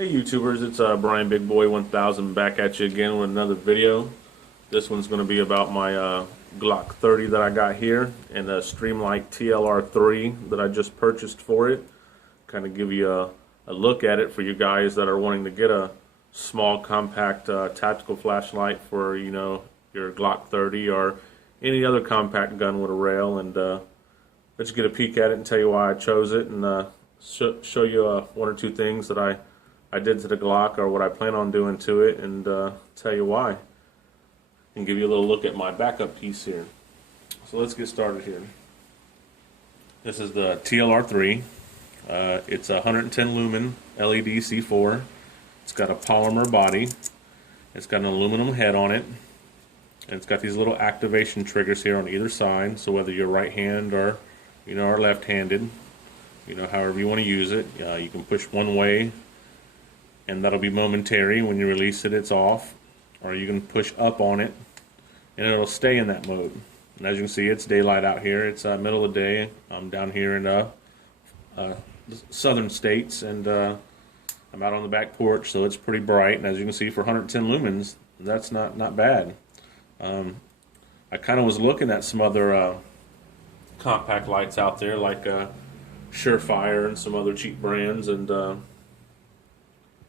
Hey YouTubers, it's Brian Big Boy 1000 back at you again with another video. This one's going to be about my Glock 30 that I got here and the Streamlight TLR-3 that I just purchased for it. Kind of give you a look at it for you guys that are wanting to get a small compact tactical flashlight for your Glock 30 or any other compact gun with a rail, and let you get a peek at it and tell you why I chose it, and show you one or two things that I did to the Glock or what I plan on doing to it, and tell you why, and give you a little look at my backup piece here. So let's get started here. This is the TLR-3. It's a 110 lumen LED C4. It's got a polymer body. It's got an aluminum head on it. And it's got these little activation triggers here on either side. So whether you're right hand or or left-handed, however you want to use it, you can push one way, and that'll be momentary. When you release it, it's off. Or you can push up on it, and it'll stay in that mode. And as you can see, it's daylight out here. It's middle of the day. I'm down here in the southern states, and I'm out on the back porch, so it's pretty bright. And as you can see, for 110 lumens, that's not bad. I kind of was looking at some other compact lights out there, like Surefire and some other cheap brands, and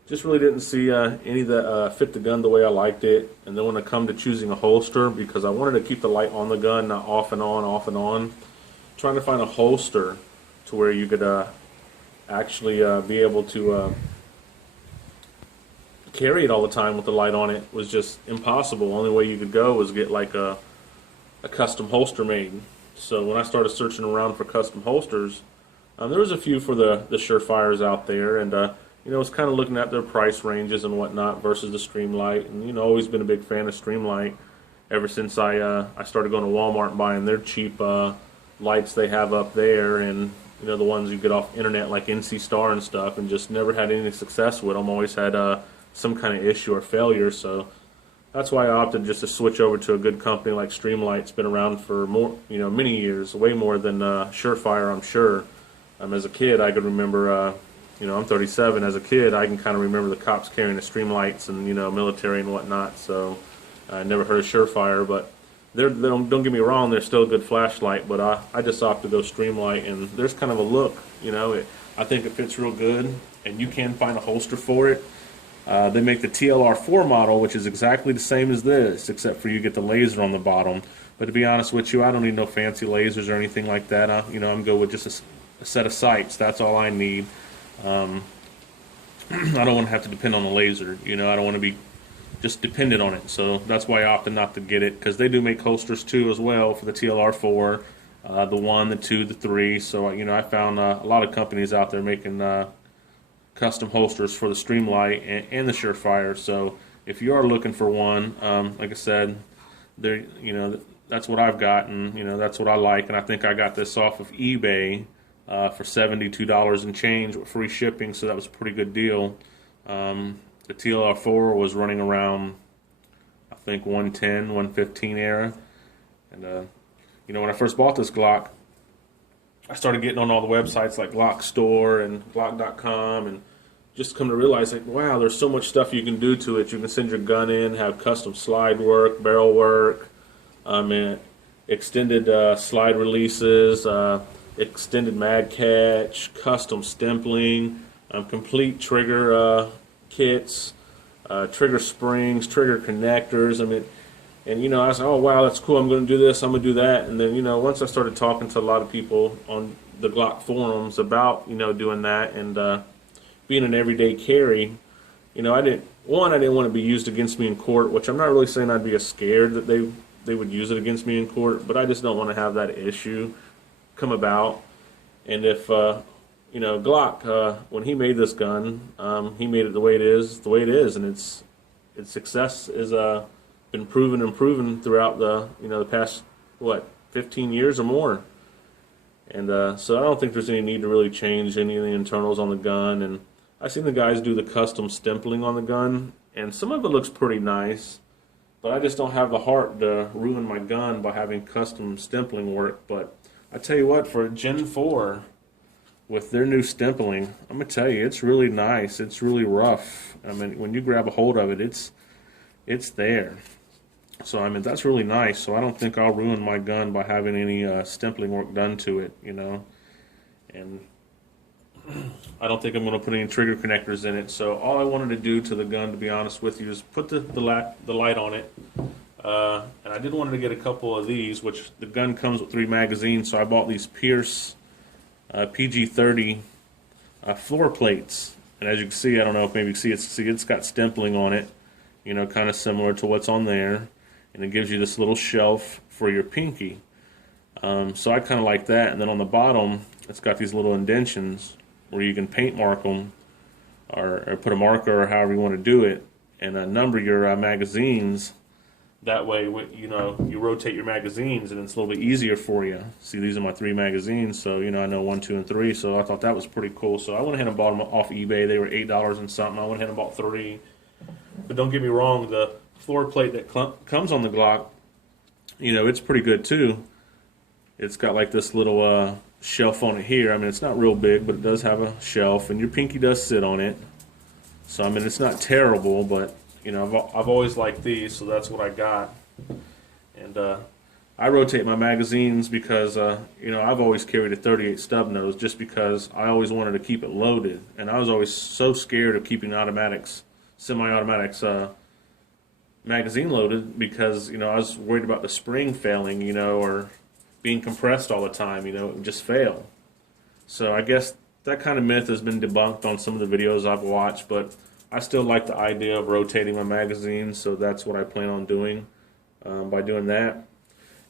just really didn't see any that fit the gun the way I liked it. And then when it come to choosing a holster, because I wanted to keep the light on the gun, not off and on, off and on, trying to find a holster to where you could actually be able to carry it all the time with the light on it was just impossible. Only way you could go was get like a custom holster made. So when I started searching around for custom holsters, there was a few for the Surefires out there, and I was kind of looking at their price ranges and whatnot versus the Streamlight, and always been a big fan of Streamlight ever since I started going to Walmart and buying their cheap lights they have up there, and the ones you get off internet like NC Star and stuff, and just never had any success with them. Always had some kind of issue or failure, so that's why I opted just to switch over to a good company like Streamlight. It's been around for more, many years, way more than Surefire, I'm sure. As a kid, I could remember, I'm 37. As a kid, I can kind of remember the cops carrying the Streamlights and military and whatnot. So I never heard of Surefire, but they don't get me wrong, they're still a good flashlight. But I just opted to go Streamlight, and there's kind of a look, I think it fits real good, and you can find a holster for it. They make the TLR-4 model, which is exactly the same as this, except for you get the laser on the bottom. But to be honest with you, I don't need no fancy lasers or anything like that. I'm good with just a set of sights. That's all I need. I don't want to have to depend on the laser. I don't want to be just dependent on it. So that's why I opted not to get it, because they do make holsters too as well for the TLR-4, the 1, the 2, the 3. So I found a lot of companies out there making custom holsters for the Streamlight and the Surefire. So if you are looking for one, like I said, there, that's what I've got, and that's what I like. And I think I got this off of eBay for $72 and change with free shipping, so that was a pretty good deal. The TLR-4 was running around, I think, 110, 115 era. And when I first bought this Glock, I started getting on all the websites like Glock Store and Glock.com, and just come to realize, like, wow, there's so much stuff you can do to it. You can send your gun in, have custom slide work, barrel work, and extended slide releases, extended mag catch, custom stempling, complete trigger kits, trigger springs, trigger connectors. And I was like, oh wow, that's cool, I'm going to do this, I'm going to do that. And then once I started talking to a lot of people on the Glock forums about doing that, and being an everyday carry, I didn't want to be used against me in court, which I'm not really saying I'd be scared that they would use it against me in court, but I just don't want to have that issue come about. And if Glock, when he made this gun, he made it the way it is, and its success is been proven and proven throughout the past 15 years or more. And so I don't think there's any need to really change any of the internals on the gun. And I've seen the guys do the custom stempling on the gun, and some of it looks pretty nice, but I just don't have the heart to ruin my gun by having custom stempling work. But I tell you what, for Gen 4, with their new stempling, I'm gonna tell you, it's really nice. It's really rough. I mean, when you grab a hold of it, it's there. So I mean, that's really nice. So I don't think I'll ruin my gun by having any stempling work done to it, you know. And I don't think I'm going to put any trigger connectors in it. So all I wanted to do to the gun, to be honest with you, is put the light on it. And I did want to get a couple of these, which the gun comes with 3 magazines. So I bought these Pierce PG-30 floor plates. And as you can see, I don't know if maybe you can see it's got stempling on it, you know, kind of similar to what's on there. And it gives you this little shelf for your pinky. So I kind of like that. And then on the bottom, it's got these little indentions where you can paint mark them or put a marker or however you want to do it, and number your magazines. That way, you know, you rotate your magazines and it's a little bit easier for you. See, these are my 3 magazines, so you know I know 1, 2, and 3. So I thought that was pretty cool. So I went ahead and bought them off eBay. They were $8 and something. I went ahead and bought 3. But don't get me wrong, the floor plate that comes on the Glock, you know, it's pretty good too. It's got like this little shelf on it here. I mean, it's not real big, but it does have a shelf, and your pinky does sit on it. So I mean, it's not terrible, but you know, I've always liked these, so that's what I got. And I rotate my magazines because you know, I've always carried a 38 stub nose just because I always wanted to keep it loaded, and I was always so scared of keeping automatics, semi-automatics magazine loaded because, you know, I was worried about the spring failing, you know, or being compressed all the time, you know, it would just fail. So I guess that kind of myth has been debunked on some of the videos I've watched, but I still like the idea of rotating my magazines, so that's what I plan on doing by doing that.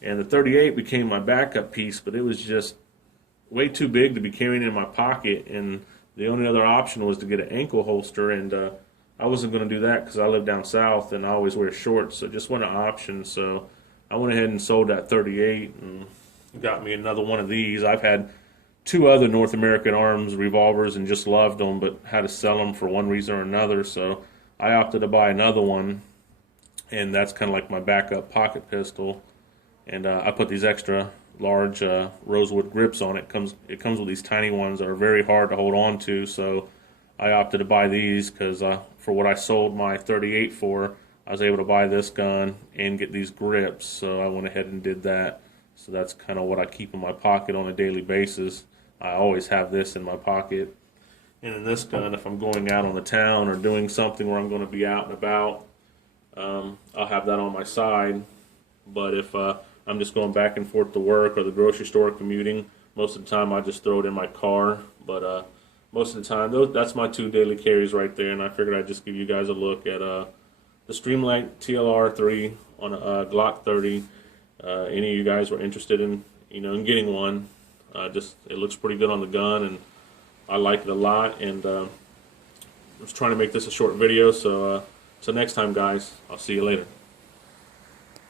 And the 38 became my backup piece, but it was just way too big to be carrying in my pocket, and the only other option was to get an ankle holster, and I wasn't going to do that because I live down south and I always wear shorts, so it just wasn't an option. So I went ahead and sold that 38 and got me another one of these. I've had 2 other North American Arms revolvers and just loved them, but had to sell them for one reason or another, so I opted to buy another one, and that's kind of like my backup pocket pistol. And I put these extra large rosewood grips on it. It comes with these tiny ones that are very hard to hold on to, so I opted to buy these because for what I sold my 38 for, I was able to buy this gun and get these grips, so I went ahead and did that. So that's kind of what I keep in my pocket on a daily basis. I always have this in my pocket. And in this gun, if I'm going out on the town or doing something where I'm going to be out and about, I'll have that on my side. But if I'm just going back and forth to work or the grocery store commuting, most of the time I just throw it in my car. But most of the time, that's my 2 daily carries right there, and I figured I'd just give you guys a look at the Streamlight TLR-3 on a Glock 30. Any of you guys were interested in, you know, in getting one, it looks pretty good on the gun, and I like it a lot. And I was trying to make this a short video, so next time, guys, I'll see you later.